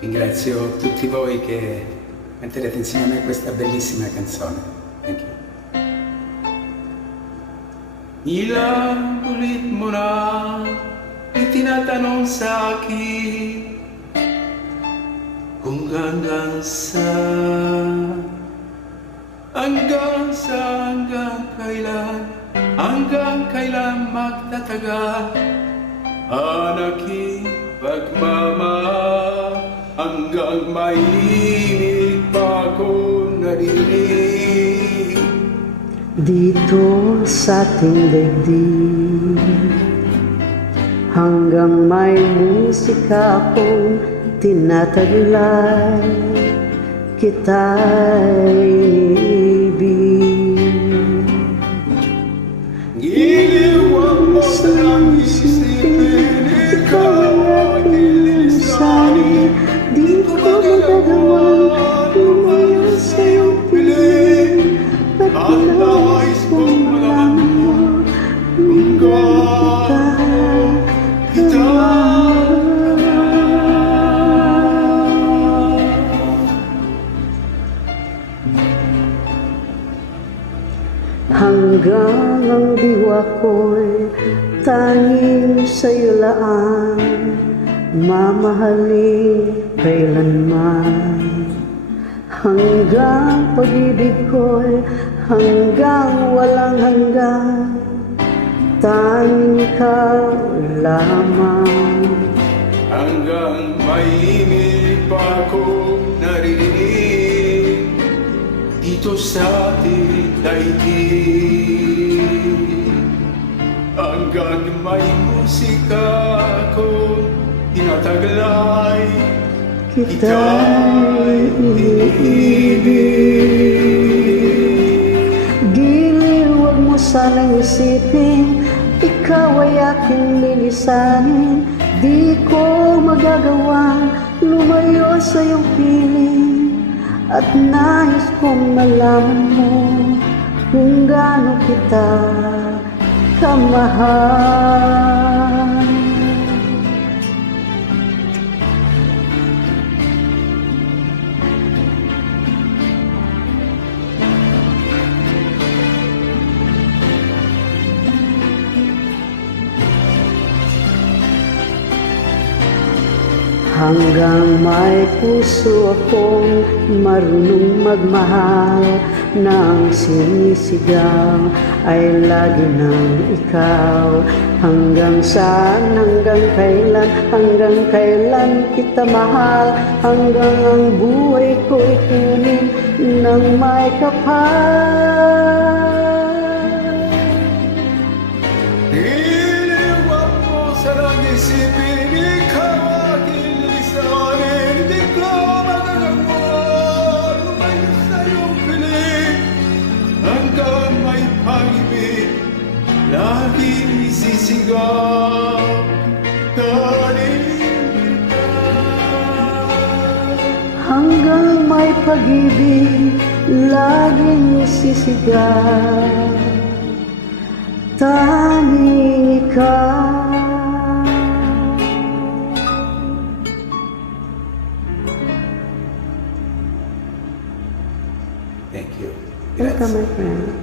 Ringrazio tutti voi che metterete insieme a me questa bellissima canzone. Thank you. Ilang ulit mo na itinatanong sa akin kung hanggang kailan magtatagal ang aking pagmamahal, hanggang mainit pa ako narinig dito sa ating daigdig, hanggang may musika akong tinataglay, kita'y iniibig. Giliwang mo sa isipin, ikaw ang ilisanin, di ko magagawang lumayo sa iyong piling. At nais kong malaman mo kung gaano kita. Hanggang ang diwa ko'y tanging sa'yo laan, mamahalin kailanman. Hanggang pag-ibig ko'y hanggang walang hanggan, tanging ikaw lamang. Hanggang mainit pa akong naririnig dito sa ating daigdig, hanggang may musika akong tinataglay, kita'y iniibig. Giliw, huwag mo sanang isipin, ikaw ay aking lilisanin. Di ko magagawang lumayo sa iyong piling, at nais kong malaman mo kung gaano kita kamahal. Hanggang may puso akong marunong magmahal, nang sinisigaw ay lagi ng ikaw. Hanggang saan, hanggang kailan kita mahal, hanggang ang buhay ko'y kunin ng may kapal. Iniwan mo sa isipin, ikaw aking lisanin, di ko magagawa lumayo sa iyong piling, hanggang may pag-ibig laging isisigaw, tanin kita. Hanggang may pag-ibig laging isisigaw, tanging ikaw. Thank you. Welcome, my friend.